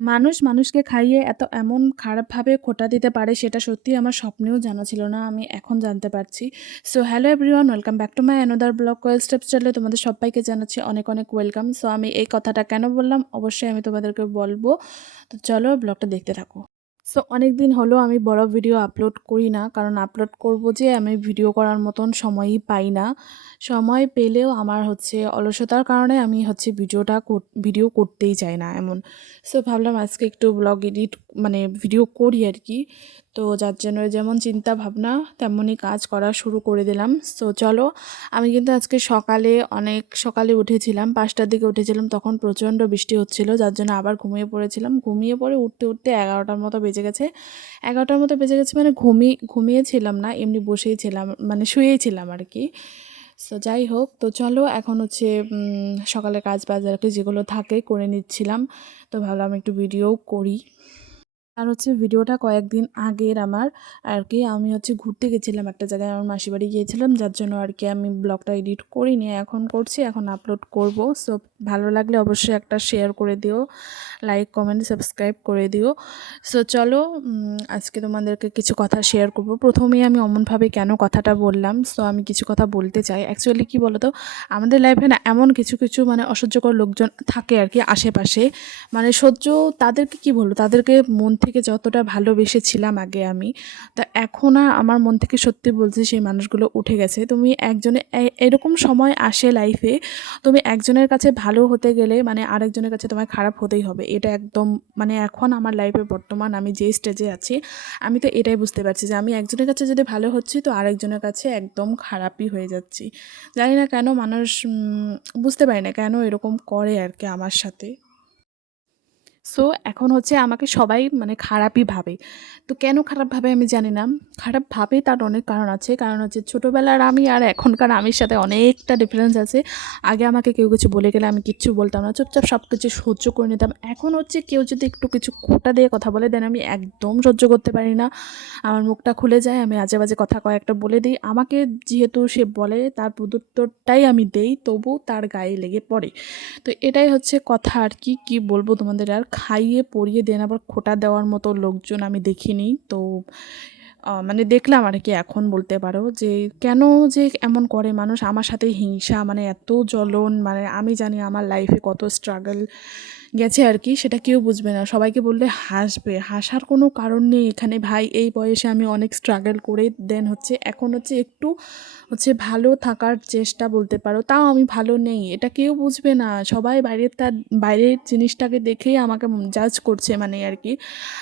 মানুষ মানুষকে খাইয়ে এত এমন খারাপভাবে খোটা দিতে পারে, সেটা সত্যি আমার স্বপ্নেও জানা ছিল না, আমি এখন জানতে পারছি। So hello everyone welcome back to my another blog Koyel steps চ্যানেলে তোমাদের সবাইকে জানাচ্ছি অনেক অনেক ওয়েলকাম সো আমি এই কথাটা কেন বললাম? অবশ্যই আমি তোমাদেরকে বলব। তো চলো ব্লগটা দেখতে থাকো। সো অনেক দিন হলো আমি বড় ভিডিও আপলোড করি না কারণ আপলোড করব যে আমি ভিডিও করার মতন সময়ই পাই না সময় পেলেও আমার হচ্ছে অলসতার কারণে আমি হচ্ছে ভিডিওটা ভিডিও করতেই চাই না এমন। সো ভাবলাম আজকে একটু ব্লগ এডিট মানে ভিডিও করি আর কি তো যার জন্য যেমন চিন্তা ভাবনা, তেমনই কাজ করা শুরু করে দিলাম। সো চলো, আমি কিন্তু আজকে সকালে অনেক সকালে উঠেছিলাম, পাঁচটার দিকে উঠেছিলাম, তখন প্রচণ্ড বৃষ্টি হচ্ছিল, যার জন্য আবার ঘুমিয়ে পড়েছিলাম। ঘুমিয়ে পড়ে উঠতে উঠতে এগারোটার মতো বেজে গেছে। এগারোটার মতো বেজে গেছে মানে ঘুমিয়ে ঘুমিয়েছিলাম না, এমনি বসেই ছিলাম মানে শুয়েই ছিলাম আর কি সো যাই হোক, তো চলো, এখন হচ্ছে সকালে কাজ বাজ আর কি যেগুলো থাকে করে নিচ্ছিলাম। তো ভাবলাম একটু ভিডিও করি। আর হচ্ছে ভিডিওটা কয়েকদিন আগের আমার, আর কি আমি হচ্ছে ঘুরতে গেছিলাম একটা জায়গায়, আমার মাসি বাড়ি গিয়েছিলাম, যার জন্য আর কি আমি ব্লগটা এডিট করিনি, এখন করছি, এখন আপলোড করব। সো ভালো লাগলে অবশ্যই একটা শেয়ার করে দিও লাইক কমেন্ট সাবস্ক্রাইব করে দিও। সো চলো আজকে তোমাদেরকে কিছু কথা শেয়ার করব। প্রথমেই আমি অমনভাবে কেন কথাটা বললাম সো আমি কিছু কথা বলতে চাই। অ্যাকচুয়ালি কী বলো তো আমাদের লাইফে না এমন কিছু কিছু মানে অসহ্যকর লোকজন থাকে আর কি আশেপাশে। মানে সহ্য, তাদেরকে কি বলব, তাদেরকে মন থেকে যতটা ভালোবেসেছিলাম আগে আমি, তা এখন আর আমার মন থেকে সত্যি বলছি সেই মানুষগুলো উঠে গেছে। তুমি একজনে এরকম সময় আসে লাইফে তুমি একজনের কাছে ভালো হতে গেলে মানে আরেকজনের কাছে তোমার খারাপ হতেই হবে। এটা একদম মানে এখন আমার লাইফে বর্তমান আমি যে স্টেজে আছি, আমি তো এটাই বুঝতে পারছি যে আমি একজনের কাছে যদি ভালো হচ্ছি তো আরেকজনের কাছে একদম খারাপই হয়ে যাচ্ছি। জানি না কেন মানুষ বুঝতে পারি না কেন এরকম করে আর কি আমার সাথে। সো এখন হচ্ছে আমাকে সবাই মানে খারাপই ভাবে। তো কেন খারাপ ভাবে আমি জানি না। খারাপ ভাবে তার অনেক কারণ আছে। কারণ হচ্ছে ছোটোবেলার আমি আর এখনকার আমির সাথে অনেকটা ডিফারেন্স আছে। আগে আমাকে কেউ কিছু বলে গেলে আমি কিচ্ছু বলতাম না। চুপচাপ সব কিছু সহ্য করে নিতাম। এখন হচ্ছে কেউ যদি একটু কিছু খোটা দিয়ে কথা বলে দেন আমি একদম সহ্য করতে পারি না। আমার মুখটা খুলে যায়, আমি আজে বাজে কথা কয়েকটা বলে দিই। আমাকে যেহেতু সে বলে, তার প্রদুত্তরটাই আমি দেই তবু তার গায়ে লেগে পড়ে। তো এটাই হচ্ছে কথা আর কি কি বলব তোমাদের আর? খাইয়ে পরিয়ে দেন। আবার খোটা দেওয়ার মতো লোকজন আমি দেখিনি। তো মানে দেখলাম আর কি এখন বলতে পারো যে কেন যে এমন করে মানুষ আমার সাথে হিংসা মানে এত জ্বলন মানে আমি জানি আমার লাইফে কত স্ট্রাগল গেছে আর কি, সেটা কেউ বুঝবে না। সবাইকে বললে হাসবে। হাসার কোনো কারণ নেই এখানে। ভাই, এই বয়সে আমি অনেক স্ট্রাগল করে দেন হচ্ছে। এখন হচ্ছে একটু হচ্ছে ভালো থাকার চেষ্টা বলতে পারো। তাও আমি ভালো নেই। এটা কেউ বুঝবে না। সবাই বাইরের তার, বাইরের জিনিসটাকে দেখেই আমাকে জাজ করছে মানে আর কি।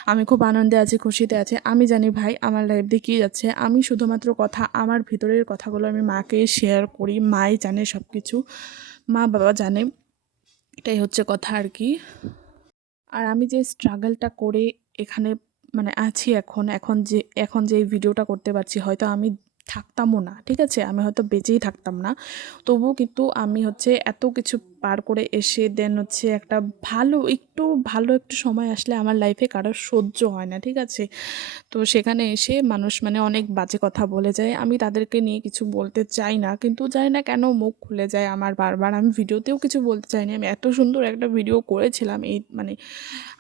আমি খুব আনন্দে আছি, খুশিতে আছে। আমি জানি ভাই, আমার লাইফ দিয়ে কী যাচ্ছে। আমি শুধুমাত্র কথা, আমার ভিতরের কথাগুলো আমি মাকে শেয়ার করি, মাই জানে সব কিছু মা বাবা জানে। এটাই হচ্ছে কথা আর কি। আর আমি যে স্ট্রাগলটা করে এখানে মানে আছি এখন এখন যে এখন যে ভিডিওটা করতে পারছি, হয়তো আমি থাকতামও না, ঠিক আছে? আমি হয়তো বেঁচেই থাকতাম না। তবুও কিন্তু আমি হচ্ছে এত কিছু পার করে এসে দেন হচ্ছে একটা ভালো, একটু ভালো একটু সময় আসলে আমার লাইফে কারোর সহ্য হয় না, ঠিক আছে? তো সেখানে এসে মানুষ মানে অনেক বাজে কথা বলে যায়। আমি তাদেরকে নিয়ে কিছু বলতে চাই না, কিন্তু জানি না কেন মুখ খুলে যায় আমার বারবার। আমি ভিডিওতেও কিছু বলতে চাইনি। আমি এত সুন্দর একটা ভিডিও করেছিলাম এই মানে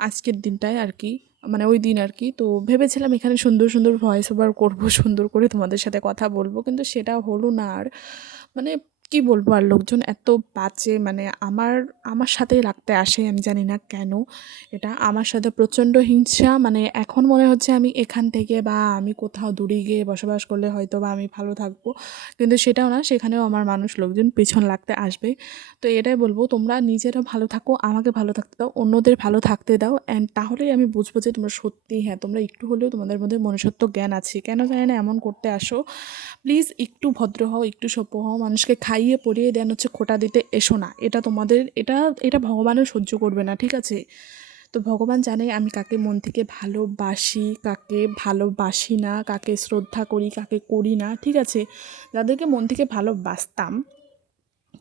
আজকের দিনটায় আর কি। মানে ওই দিন আর কি। তো ভেবেছিলাম এখানে সুন্দর সুন্দর ভয়েস ওভার করব, সুন্দর করে তোমাদের সাথে কথা বলব, কিন্তু সেটা হলো না আর। মানে কি বলব আর লোকজন এত বাজে মানে আমার আমার সাথেই রাখতে আসে, আমি জানি না কেন এটা। আমার সাথে প্রচণ্ড হিংসা মানে এখন মনে হচ্ছে আমি এখান থেকে বা আমি কোথাও দূরে গিয়ে বসবাস করলে হয়তো বা আমি ভালো থাকব। কিন্তু সেটাও না, সেখানেও আমার মানুষ, লোকজন পেছন লাগতে আসবে। তো এটাই বলব, তোমরা নিজেরা ভালো থাকো, আমাকে ভালো থাকতে দাও, অন্যদের ভালো থাকতে দাও। অ্যান্ড তাহলেই আমি বুঝব যে তোমরা সত্যি হ্যাঁ তোমরা একটু হলেও তোমাদের মধ্যে মনুষ্যত্ব জ্ঞান আছে। কেন জানি না, এমন করতে আসো। প্লিজ একটু ভদ্র হও, একটু সভ্য হও, মানুষকে খাইয়ে পরিয়ে দেন হচ্ছে খোটা দিতে এসো না। এটা তোমাদের, এটা এটা ভগবানও সহ্য করবে না, ঠিক আছে? তো ভগবান জানে আমি কাকে মন থেকে ভালোবাসি, কাকে ভালোবাসি না, কাকে শ্রদ্ধা করি, কাকে করি না, ঠিক আছে? যাদেরকে মন থেকে ভালোবাসতাম,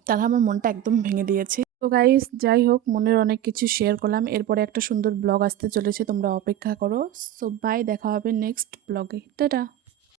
তারা আমার মনটা একদম ভেঙে দিয়েছে। তো গাইস যাই হোক, মনের অনেক কিছু শেয়ার করলাম। এরপরে একটা সুন্দর ব্লগ আসতে চলেছে, তোমরা অপেক্ষা করো। সো বাই দেখা হবে নেক্সট ব্লগে টাটা!